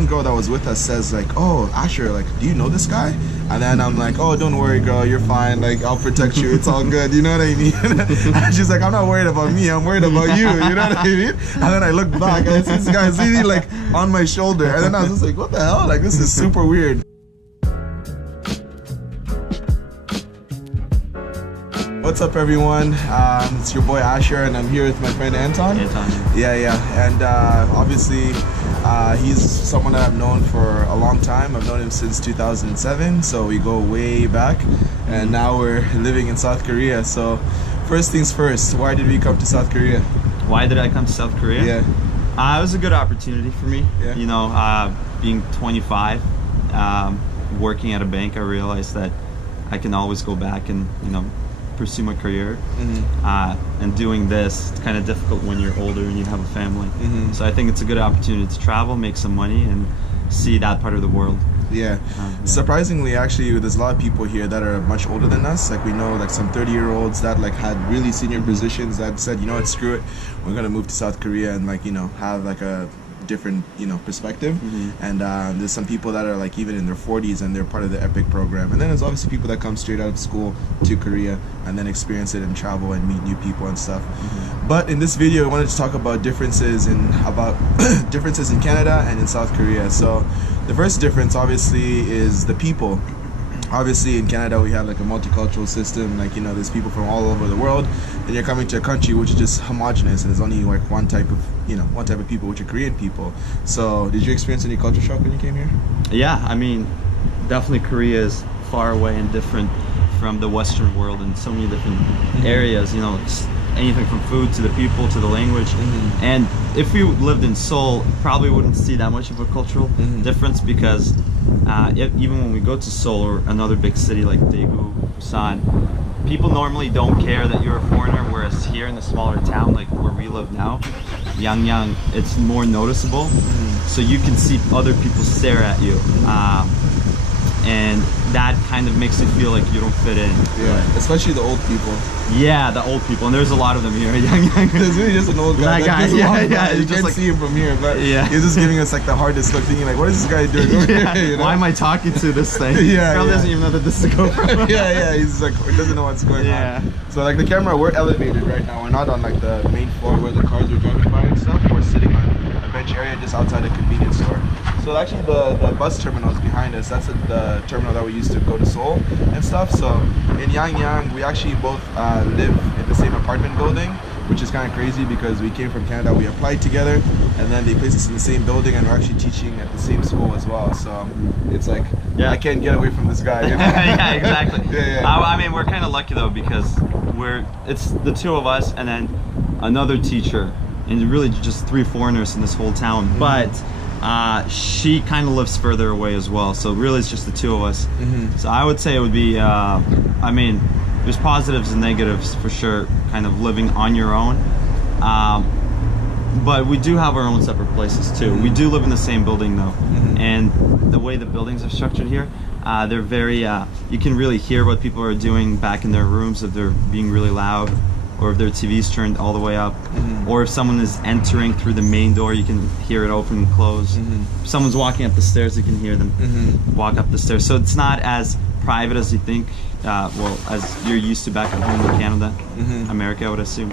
one girl that was with us says like, "Oh, Asher, like, do you know this guy?" And then I'm like, "Oh, don't worry, girl, you're fine. Like, I'll protect you. It's all good." You know what I mean? And she's like, "I'm not worried about me. I'm worried about you." You know what I mean? And then I look back and I see this guy really like on my shoulder, and then I was just like, "What the hell? Like, this is super weird." What's up, everyone? It's your boy Asher, and I'm here with my friend Anton. Yeah. And obviously, he's someone that I've known for a long time. I've known him since 2007, so we go way back. And now we're living in South Korea. So, first things first, why did we come to South Korea? Why did I come to South Korea? Yeah. It was a good opportunity for me. Yeah. You know, being 25, working at a bank, I realized that I can always go back and, you know, pursue my career. And doing this, it's kind of difficult when you're older and you have a family. So I think it's a good opportunity to travel, make some money, and see that part of the world. Yeah. Surprisingly, actually, there's a lot of people here that are much older than us. Like, we know like some 30-year-olds that like had really senior positions that said, you know what, screw it, we're gonna move to South Korea and like, you know, have like a different, you know, perspective. And there's some people that are like even in their 40s and they're part of the EPIK program. And then there's obviously people that come straight out of school to Korea and then experience it and travel and meet new people and stuff. But in this video, I wanted to talk about differences in Canada and in South Korea. So the first difference obviously is the people. Obviously in Canada we have like a multicultural system, like, you know, there's people from all over the world, and you're coming to a country which is just homogenous and there's only like one type of people, which are Korean people. So did you experience any culture shock when you came here? Yeah, I mean, definitely Korea is far away and different from the Western world in so many different areas, you know, anything from food to the people to the language. And if we lived in Seoul, probably wouldn't see that much of a cultural difference, because even when we go to Seoul or another big city like Daegu, Busan, people normally don't care that you're a foreigner, whereas here in the smaller town, like where we live now, Yangyang, it's more noticeable. So you can see other people stare at you. And that kind of makes you feel like you don't fit in. Yeah, especially the old people. Yeah, the old people, and there's a lot of them here. There's really just an old guy. That guy, yeah. You can't like, see him from here, but yeah, he's just giving us like the hardest look, thinking like, what is this guy doing over here? You know? Why am I talking to this thing? Probably doesn't even know that this is GoPro. yeah, he's like, he doesn't know what's going on. So like the camera, we're elevated right now. We're not on like the main floor where the cars are driving by and stuff. We're sitting on a bench area just outside a convenience store. So actually the bus terminal is behind us. That's the terminal that we used to go to Seoul and stuff. So in Yangyang, we actually both live in the same apartment building, which is kind of crazy because we came from Canada, we applied together, and then they placed us in the same building, and we're actually teaching at the same school as well. So it's like, I can't get away from this guy. You know? Yeah, exactly. I mean, we're kind of lucky though, because it's the two of us and then another teacher, and really just 3 foreigners in this whole town. But she kind of lives further away as well, so really it's just the two of us. So I would say it would be, I mean, there's positives and negatives for sure, kind of living on your own. But we do have our own separate places too. We do live in the same building though, and the way the buildings are structured here, they're very, you can really hear what people are doing back in their rooms, if they're being really loud, or if their TV's turned all the way up, or if someone is entering through the main door, you can hear it open and close. If someone's walking up the stairs, you can hear them walk up the stairs. So it's not as private as you think, well, as you're used to back at home in Canada, America, I would assume.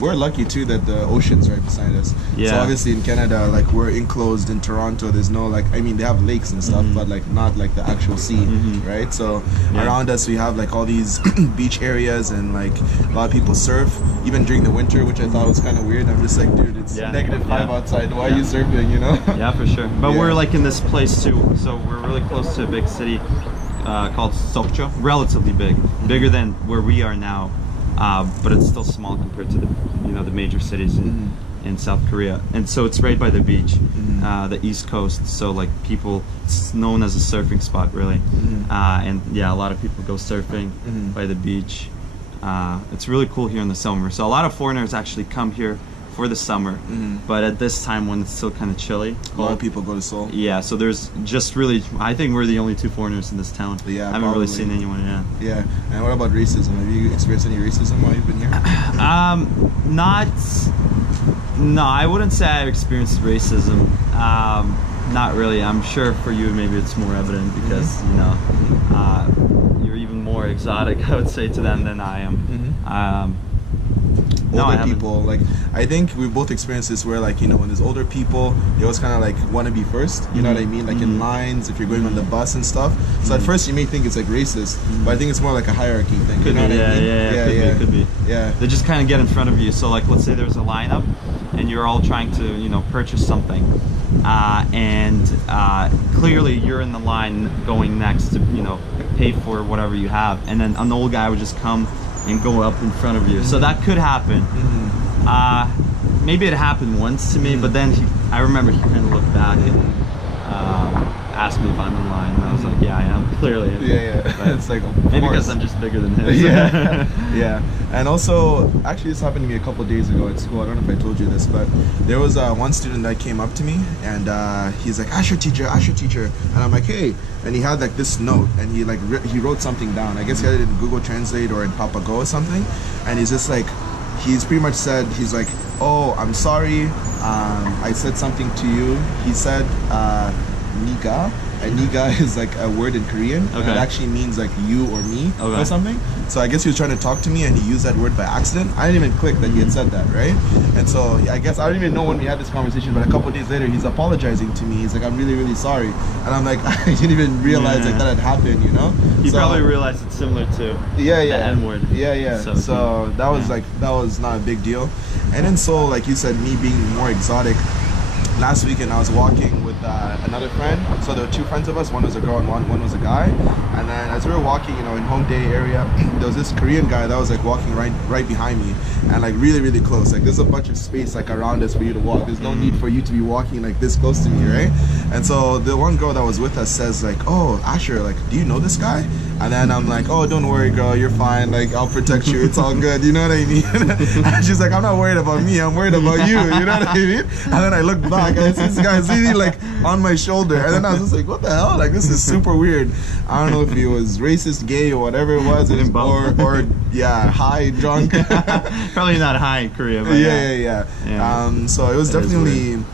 We're lucky too that the ocean's right beside us. So obviously in Canada, like, we're enclosed in Toronto. There's no, like, I mean, they have lakes and stuff, but like not like the actual sea, right? So around us we have like all these beach areas, and like a lot of people surf even during the winter, which I thought was kind of weird. I'm just like, dude, it's -5 outside. Why are you surfing? You know? Yeah, for sure. But we're like in this place too, so we're really close to a big city called Sokcho. Relatively big, bigger than where we are now. But it's still small compared to the major cities in South Korea, and so it's right by the beach, the East Coast. So like people, it's known as a surfing spot really, and yeah, a lot of people go surfing by the beach. It's really cool here in the summer. So a lot of foreigners actually come here for the summer, but at this time when it's still kind of chilly, a lot of people go to Seoul. Yeah, so there's just really, I think we're the only 2 foreigners in this town. Yeah, I haven't really seen anyone. Yeah. And what about racism? Have you experienced any racism while you've been here? No, I wouldn't say I've experienced racism. not really. I'm sure for you maybe it's more evident because you know you're even more exotic, I would say, to them than I am. No, older people, like I think we both experienced this where, like, you know, when there's older people, they always kind of like want to be first, you know what I mean, like in lines if you're going on the bus and stuff. So at first you may think it's like racist, but I think it's more like a hierarchy thing. You know what I mean? Yeah, could be. Yeah, they just kind of get in front of you. So like, let's say there's a lineup and you're all trying to, you know, purchase something, and clearly you're in the line going next to, you know, pay for whatever you have, and then an old guy would just come and go up in front of you. So that could happen. Maybe it happened once to me, but then I remember he kind of looked back and asked me if I'm in line, and I was like, yeah, I am, clearly. Yeah. It's like, maybe because I'm just bigger than him. Yeah. And also, actually this happened to me a couple days ago at school. I don't know if I told you this, but there was one student that came up to me, and he's like, Asher teacher, and I'm like, hey. And he had like this note, and he like he wrote something down. I guess he had it in Google Translate or in Papago or something, and he's just like, he's pretty much said, he's like, oh, I'm sorry, I said something to you. He said niga, and niga is like a word in Korean. Okay. And it actually means like you or me Okay. or something. So I guess he was trying to talk to me and he used that word by accident. I didn't even click that he had said that, right? And so I guess I don't even know when we had this conversation, but a couple of days later he's apologizing to me. He's like, I'm really, really sorry. And I'm like, I didn't even realize like that had happened, you know? He probably realized it's similar to the N-word. Yeah. So that was like, that was not a big deal. And then so, like you said, me being more exotic, last weekend I was walking with another friend. So there were two friends of us. One was a girl and one was a guy. And then as we were walking, you know, in Hongdae area, there was this Korean guy that was like walking right behind me, and like really, really close. Like there's a bunch of space like around us for you to walk. There's no need for you to be walking like this close to me, right? And so the one girl that was with us says like, oh, Asher, like, do you know this guy? And then I'm like, oh, don't worry, girl, you're fine. Like, I'll protect you. It's all good. You know what I mean? And she's like, I'm not worried about me. I'm worried about you. You know what I mean? And then I look back and I see this guy really like on my shoulder. And then I was just like, what the hell? Like, this is super weird. I don't know if he was racist, gay, or whatever it was. Or yeah, high, drunk. Probably not high in Korea, but yeah. So it was definitely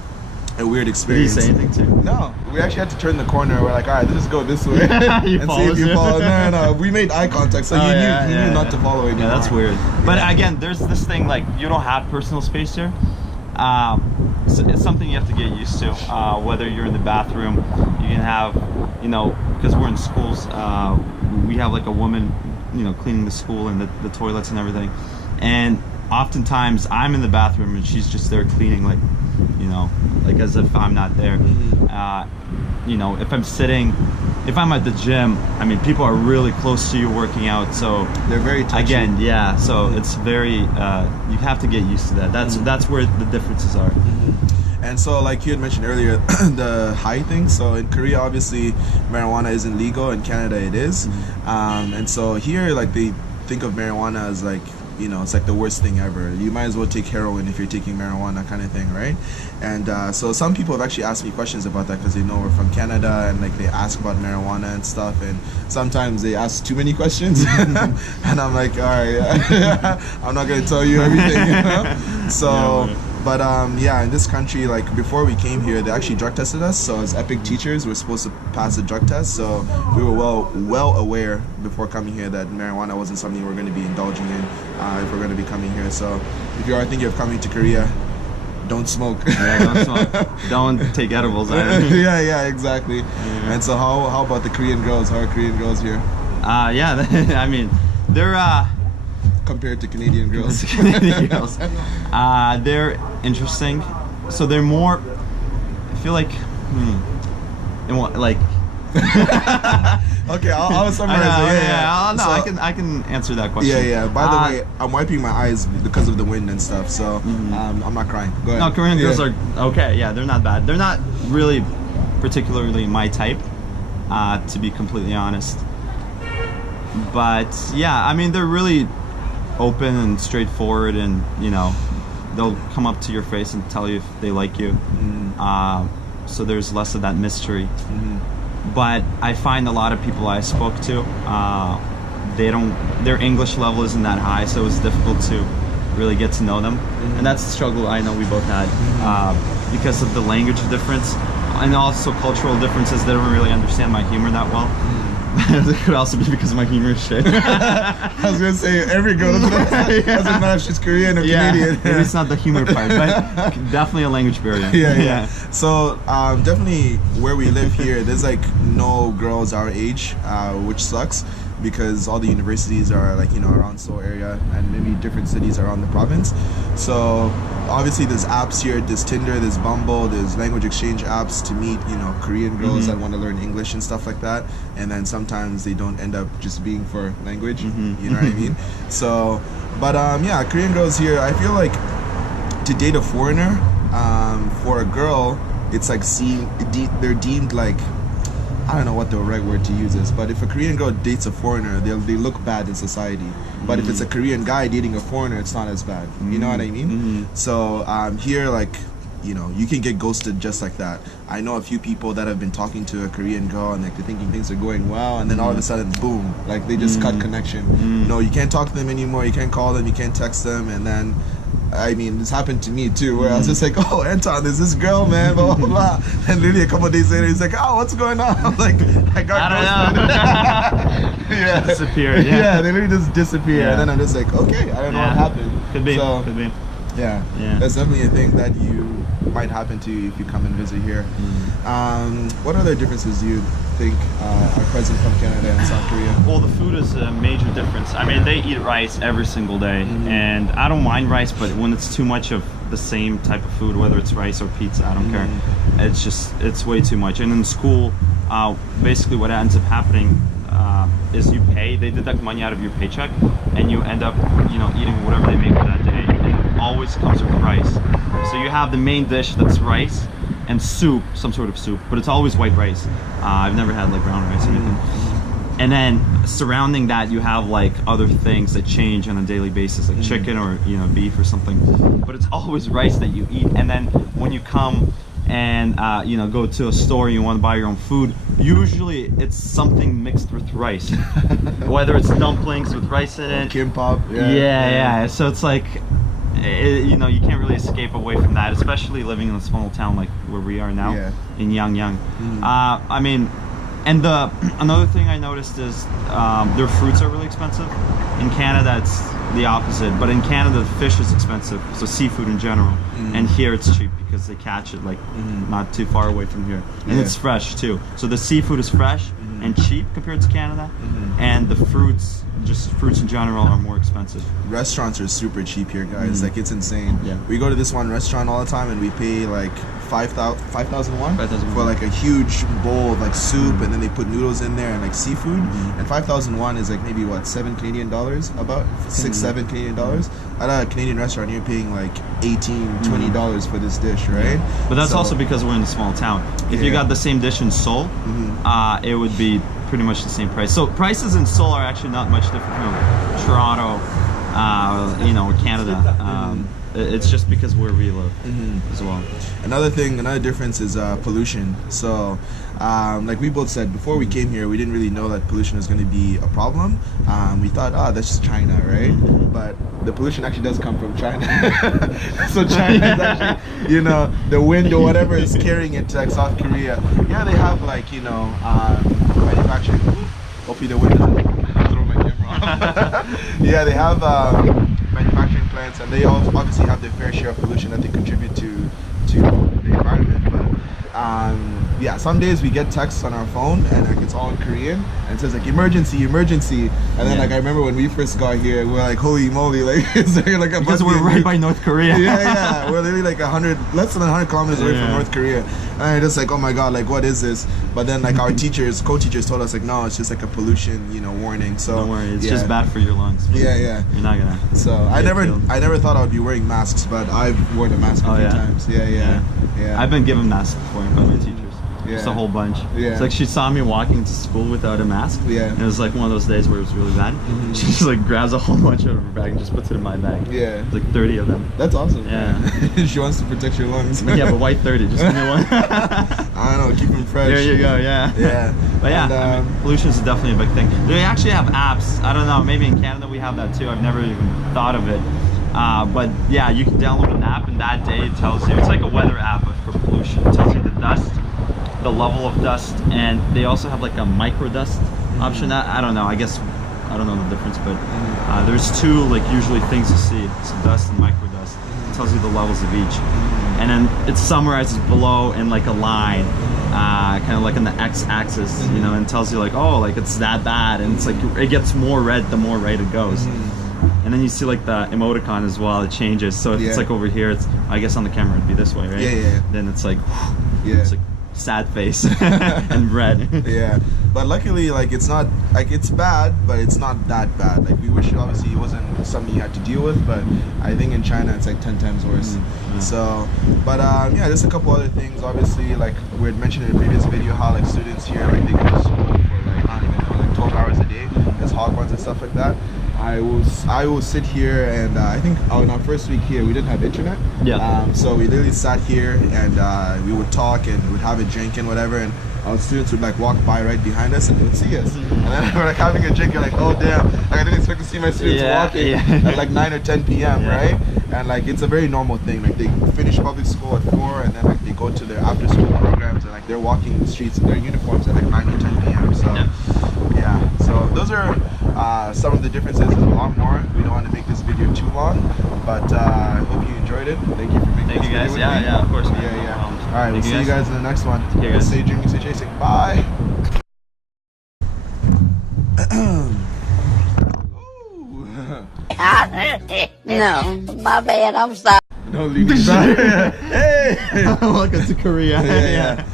a weird experience. Did he say anything too? No, we actually had to turn the corner. We're like, all right, let's just go this way and see if you follow. No, we made eye contact, so you knew not to follow anymore. Yeah, that's weird. But again, there's this thing like you don't have personal space here. It's something you have to get used to. Whether you're in the bathroom, you can have, you know, because we're in schools, we have like a woman, you know, cleaning the school and the toilets and everything. And oftentimes I'm in the bathroom and she's just there cleaning, like, you know, like as if I'm not there. You know, if I'm sitting, if I'm at the gym, I mean, people are really close to you working out, so they're very touchy. Again, yeah, so it's very, you have to get used to that. That's where the differences are. And so, like you had mentioned earlier, the high thing. So in Korea, obviously, marijuana isn't legal. In Canada, it is. And so here, like, they think of marijuana as like, you know, it's like the worst thing ever. You might as well take heroin if you're taking marijuana, kind of thing, right? And so some people have actually asked me questions about that because they know we're from Canada, and like they ask about marijuana and stuff, and sometimes they ask too many questions and I'm like, all right, I'm not gonna tell you everything, you know? So but yeah, in this country, like before we came here, they actually drug tested us. So as EPIK teachers, we're supposed to pass a drug test. So we were well aware before coming here that marijuana wasn't something we're going to be indulging in if we're going to be coming here. So if you are thinking of coming to Korea, don't smoke. Yeah, don't smoke. Don't take edibles either. yeah, exactly. Yeah. And so how about the Korean girls? How are Korean girls here? Yeah, I mean, they're compared to Canadian girls. Canadian girls. They're interesting. So they're more, I feel like, like. Okay, I'll summarize it. Yeah. So, I can answer that question. Yeah. By the way, I'm wiping my eyes because of the wind and stuff, so I'm not crying. Go ahead. No, Korean girls are okay. Yeah, they're not bad. They're not really particularly my type, to be completely honest. But yeah, I mean, they're really open and straightforward, and you know, they'll come up to your face and tell you if they like you. So there's less of that mystery. But I find a lot of people I spoke to, their English level isn't that high, so it was difficult to really get to know them. And that's the struggle I know we both had because of the language difference. and also cultural differences. They don't really understand my humor that well. It could also be because my humor is shit. I was gonna say every girl doesn't matter if she's Korean or Canadian. Maybe it's not the humor part, but definitely a language barrier. Yeah. So definitely where we live here, there's like no girls our age, which sucks because all the universities are like, you know, around Seoul area and maybe different cities around the province. So obviously there's apps here, there's Tinder, there's Bumble, there's language exchange apps to meet, you know, Korean girls that want to learn English and stuff like that. And then sometimes they don't end up just being for language, you know what I mean? So, but yeah, Korean girls here, I feel like to date a foreigner, for a girl, it's like they're deemed like, I don't know what the right word to use is, but if a Korean girl dates a foreigner, they look bad in society. But if it's a Korean guy dating a foreigner, it's not as bad. You know what I mean? So here, like, you know, you can get ghosted just like that. I know a few people that have been talking to a Korean girl and like they're thinking things are going well, and then all of a sudden, boom, like they just cut connection. No, you can't talk to them anymore. You can't call them. You can't text them, and then. I mean, this happened to me too, where I was just like, oh, Anton, there's this girl, man, blah, blah, blah. And literally a couple of days later, he's like, oh, what's going on? I'm like, I got ghosted. Yeah. Disappeared, Yeah, they literally just disappear. Yeah. And then I'm just like, okay, I don't know what happened. Could be, so, could be. Yeah, that's definitely a thing that you might happen to you if you come and visit here. What other differences do you think are present from Canada and South Korea? Well, the food is a major difference. I mean, they eat rice every single day, and I don't mind rice, but when it's too much of the same type of food, whether it's rice or pizza, I don't care. It's way too much. And in school, basically what ends up happening is they deduct money out of your paycheck, and you end up, you know, eating whatever they make for that day. And it always comes with rice. So you have the main dish that's rice and soup, some sort of soup, but it's always white rice. I've never had like brown rice or anything. And then surrounding that, you have like other things that change on a daily basis, like chicken or, you know, beef or something. But it's always rice that you eat. And then when you come and you know, go to a store and you want to buy your own food, usually it's something mixed with rice. Whether it's dumplings with rice in it, kimbap. Yeah. So it's like, you know, you can't really escape away from that, especially living in a small town like where we are now in Yangyang. I mean, and another thing I noticed is their fruits are really expensive. In Canada, it's the opposite, but in Canada, fish is expensive, so seafood in general. And here it's cheap because they catch it like not too far away from here, and it's fresh too. So the seafood is fresh and cheap compared to Canada, and the fruits in general are more expensive. Restaurants are super cheap here, guys. Like, it's insane. We go to this one restaurant all the time and we pay like 5,000 won for like a huge bowl of like soup, and then they put noodles in there and like seafood. And 5,000 won is like maybe what, $7 Canadian, about $6-7 Canadian dollars. At a Canadian restaurant, you're paying like $18-20 for this dish, right? But that's also because we're in a small town. If you got the same dish in Seoul, it would be pretty much the same price. So prices in Seoul are actually not much different from Toronto, you know, or Canada. It's just because where we live as well. Another difference is pollution. So like we both said, before we came here, we didn't really know that pollution was going to be a problem. We thought, oh, that's just China, right? But the pollution actually does come from China. So China is actually, you know, the wind or whatever is carrying it to like South Korea. Yeah, they have like, you know, manufacturing. Hopefully the wind doesn't throw my camera off. Yeah, they have manufacturing plants, and they all obviously have their fair share of pollution that they contribute to the environment. But yeah, some days we get texts on our phone and like it's all in Korean and it says like emergency, and then like I remember when we first got here, we were like, holy moly, like is there like a because we're right by North Korea. Yeah, we're literally like less than 100 kilometers away from North Korea, and I'm just like, oh my god, like what is this? But then like our co-teachers told us like, no, it's just like a pollution, you know, warning. So don't worry, it's just bad for your lungs. Yeah. You're not gonna. So I never thought I would be wearing masks, but I've worn a mask a few times. Yeah. I've been given masks before by my teachers. Just a whole bunch. It's like she saw me walking to school without a mask. And it was like one of those days where it was really bad. She just like grabs a whole bunch out of her bag and just puts it in my bag. It's like 30 of them. That's awesome. She wants to protect your lungs. Yeah, but why 30? Just give me one. I don't know, keep them fresh. There you go, yeah. But yeah, I mean, pollution is definitely a big thing. They actually have apps. I don't know, maybe in Canada we have that too. I've never even thought of it. But yeah, you can download an app and that day it tells you, it's like a weather app for pollution. It tells you the dust the level of dust, and they also have like a micro dust option. I don't know. I guess I don't know the difference, but there's two like usually things you see. So dust and micro dust. It tells you the levels of each, and then it summarizes below in like a line, kind of like on the x-axis, you know, and tells you like, oh, like it's that bad, and it's like it gets more red the more right it goes. And then you see like the emoticon as well, it changes. So if it's like over here, it's, I guess on the camera it'd be this way, right? Yeah. Then it's like, it's like sad face and red. Yeah, but luckily, like it's not like it's bad, but it's not that bad. Like we wish obviously it wasn't something you had to deal with, but I think in China it's like 10 times worse. So, but yeah, just a couple other things. Obviously, like we had mentioned in a previous video, how like students here, like they go to school for like I don't even know, like 12 hours a day. There's hog runs and stuff like that. I will sit here, and I think on our first week here we didn't have internet. So we literally sat here and we would talk and we'd have a drink and whatever, and our students would like walk by right behind us and they would see us. And then we're like having a drink and like, oh damn, like, I didn't expect to see my students walking at like 9 or 10 p.m. right? And like it's a very normal thing. Like they finish public school at 4 and then like they go to their after school programs and like they're walking the streets in their uniforms at like 9 or 10 p.m. So yeah, so those are some of the differences. There's a lot more. We don't want to make this video too long, but I hope you enjoyed it. Thank you for making this video with me. Yeah, of course. All right, we'll see you guys in the next one. Okay, guys. Stay dreaming, stay chasing. Bye. No, my bad. I'm sorry. Don't leave me. Hey. Welcome to Korea. Yeah.